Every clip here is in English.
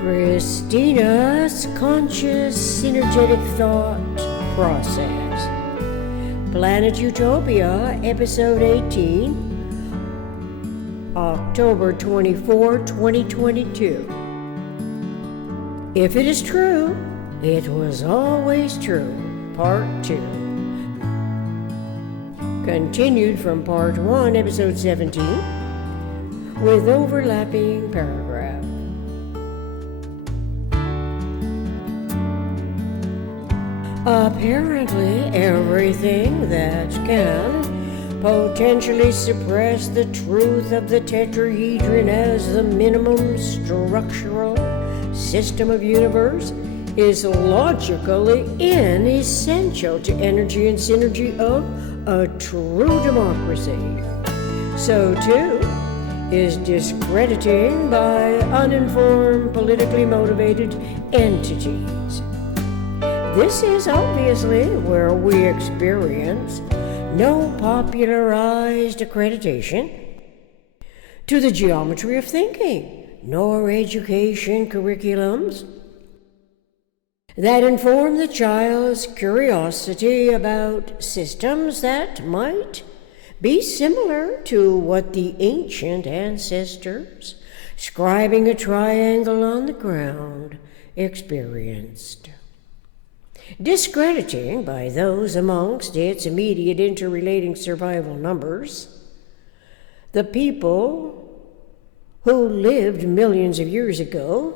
Christina's conscious synergetic thought process. Planet Utopia, episode 18, October 24, 2022. If it is true, it was always true. Part 2. Continued from Part 1, episode 17, with overlapping paragraphs. Apparently, everything that can potentially suppress the truth of the tetrahedron as the minimum structural system of universe is logically inessential to energy and synergy of a true democracy. So too is discrediting by uninformed, politically motivated entities. This is obviously where we experience no popularized accreditation to the geometry of thinking, nor education curriculums that inform the child's curiosity about systems that might be similar to what the ancient ancestors, scribing a triangle on the ground, experienced. Discrediting by those amongst its immediate interrelating survival numbers, the people who lived millions of years ago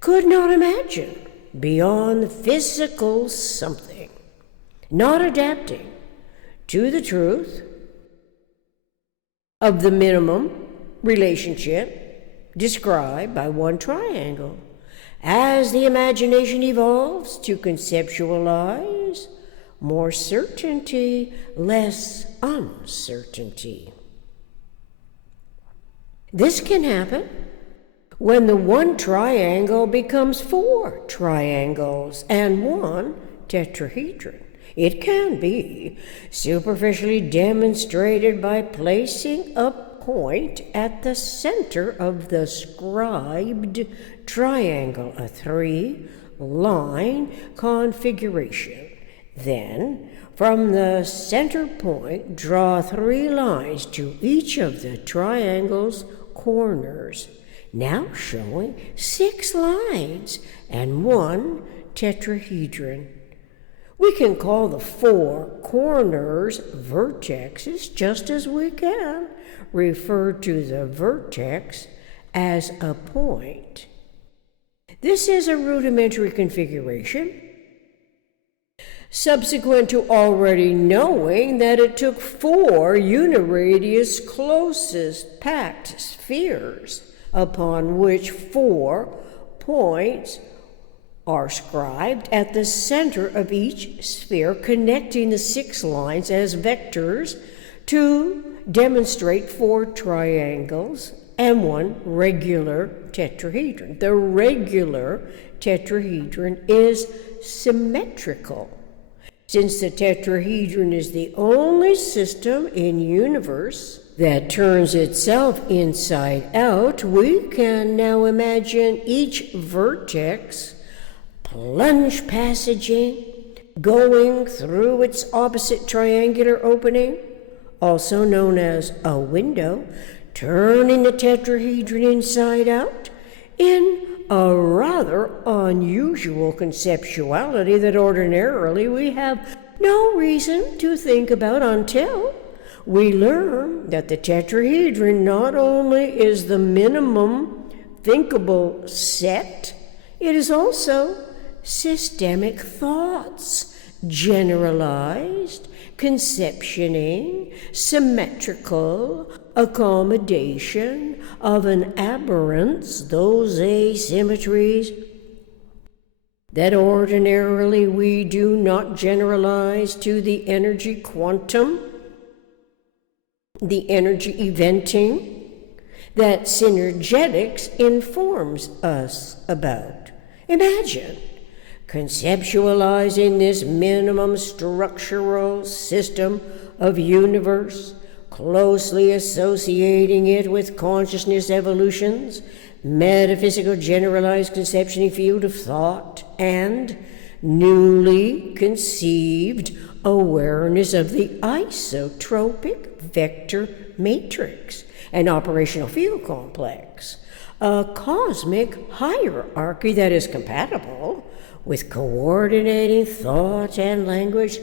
could not imagine beyond the physical something, not adapting to the truth of the minimum relationship described by one triangle. As the imagination evolves to conceptualize more certainty, less uncertainty. This can happen when the one triangle becomes four triangles and one tetrahedron. It can be superficially demonstrated by placing a point at the center of the scribed triangle, a three-line configuration. Then, from the center point, draw 3 lines to each of the triangle's corners, now showing 6 lines and one tetrahedron. We can call the 4 corners vertexes, just as we can refer to the vertex as a point. This is a rudimentary configuration, subsequent to already knowing that it took 4 uniradius closest packed spheres upon which 4 points are scribed at the center of each sphere, connecting the 6 lines as vectors to demonstrate 4 triangles and one regular tetrahedron. The regular tetrahedron is symmetrical. Since the tetrahedron is the only system in universe that turns itself inside out, we can now imagine each vertex plunge passaging, going through its opposite triangular opening, also known as a window, turning the tetrahedron inside out in a rather unusual conceptuality that ordinarily we have no reason to think about until we learn that the tetrahedron not only is the minimum thinkable set, it is also systemic thoughts, generalized, conceptioning, symmetrical accommodation of an aberrance, those asymmetries that ordinarily we do not generalize to the energy quantum, the energy eventing that synergetics informs us about. Imagine conceptualizing this minimum structural system of universe closely associating it with consciousness evolution's metaphysical generalized conception and field of thought, and newly conceived awareness of the isotropic vector matrix, an operational field complex, a cosmic hierarchy that is compatible with coordinating thought and language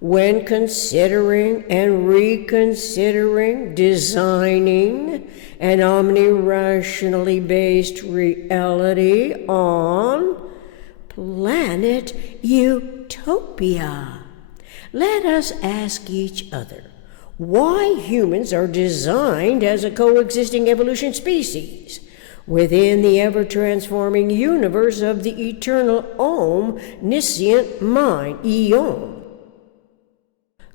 when considering and reconsidering designing an omni-rationally based reality on planet Utopia. Let us ask each other why humans are designed as a coexisting evolution species within the ever-transforming universe of the eternal omniscient mind, eon.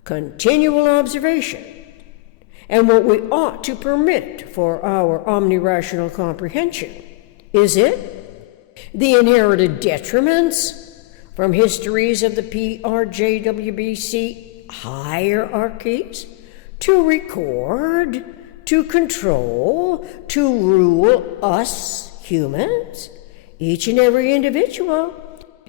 Continual observation, and what we ought to permit for our omni-rational comprehension. Is it the inherited detriments from histories of the PRJWBC hierarchies to record, to control, to rule us humans? Each and every individual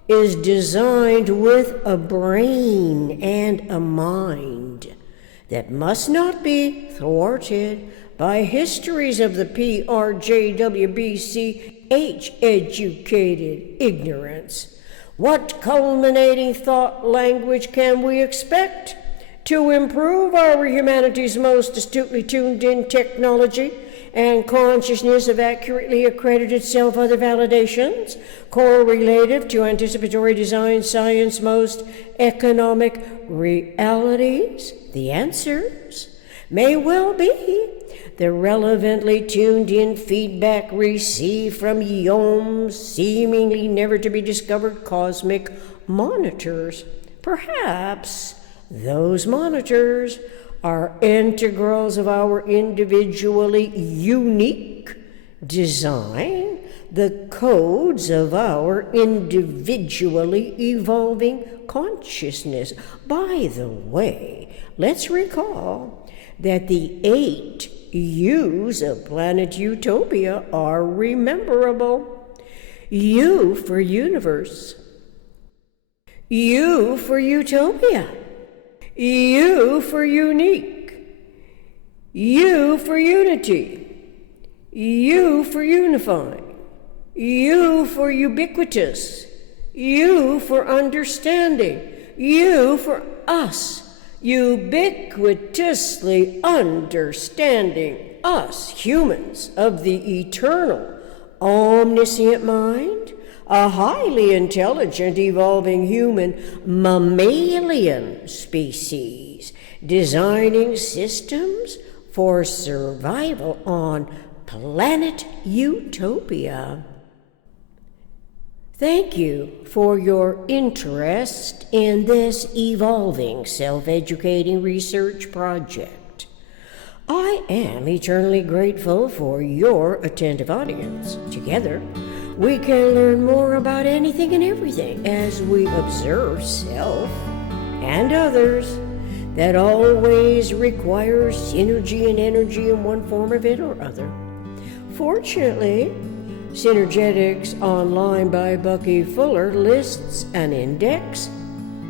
is designed with a brain and a mind that must not be thwarted by histories of the PRJWBC H-educated ignorance. What culminating thought language can we expect to improve our humanity's most astutely tuned-in technology and consciousness of accurately accredited self-other validations, correlative to anticipatory design science most economic realities? The answers may well be the relevantly tuned-in feedback received from Yom's seemingly never-to-be-discovered cosmic monitors. Perhaps those monitors are integrals of our individually unique design, the codes of our individually evolving consciousness. By the way, let's recall that the 8 U's of planet Utopia are rememberable. U for universe, U for utopia, U for unique, U for unity, U for unifying, U for ubiquitous, U for understanding, U for us, ubiquitously understanding us, humans of the eternal, omniscient mind, a highly intelligent, evolving human mammalian species, designing systems for survival on planet Utopia. Thank you for your interest in this evolving, self-educating research project. I am eternally grateful for your attentive audience. Together, we can learn more about anything and everything as we observe self and others. That always requires synergy and energy in one form of it or other. Fortunately, Synergetics Online by Bucky Fuller lists an index,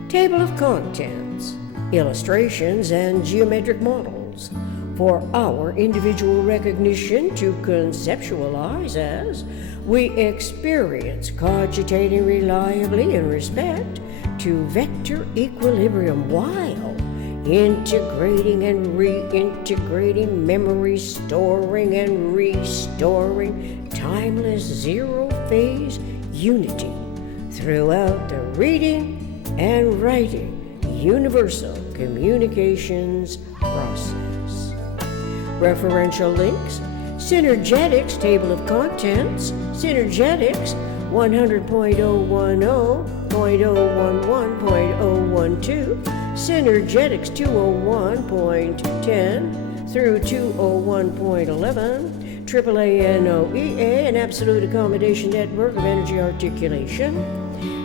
table of contents, illustrations, and geometric models for our individual recognition to conceptualize as we experience, cogitating reliably in respect to vector equilibrium while integrating and reintegrating memory, storing and restoring timeless zero-phase unity throughout the reading and writing universal communications process. Referential links: Synergetics Table of Contents, Synergetics 100.010.011.012, Synergetics 201.10 through 201.11, AAA NOEA, an Absolute Accommodation Network of Energy Articulation,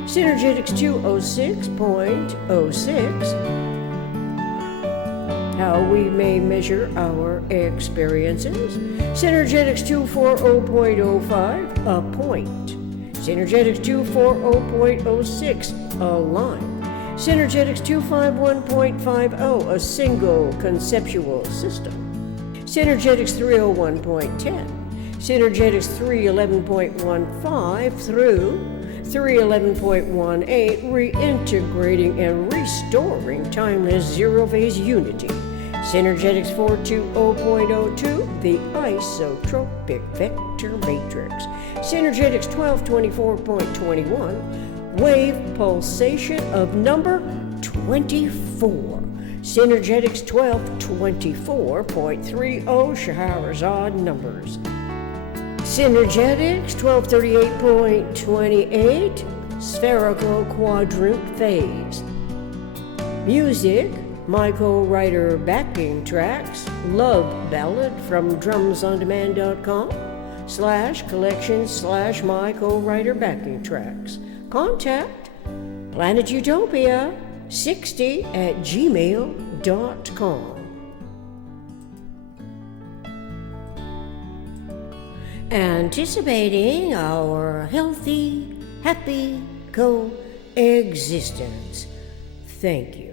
Synergetics 206.06, how we may measure our experiences. Synergetics 240.05, a point. Synergetics 240.06, a line. Synergetics 251.50, a single conceptual system. Synergetics 301.10. Synergetics 311.15 through 311.18, reintegrating and restoring timeless zero-phase unity. Synergetics 420.02, the isotropic vector matrix. Synergetics 1224.21, wave pulsation of number 24. Synergetics 1224.30, Scheherazade numbers. Synergetics 1238.28, spherical quadrant phase. Music, my co-writer backing tracks, Love Ballad from drumsondemand.com/collections/my co-writer backing tracks. Contact Planet Utopia 60@gmail.com. Anticipating our healthy, happy coexistence. Thank you.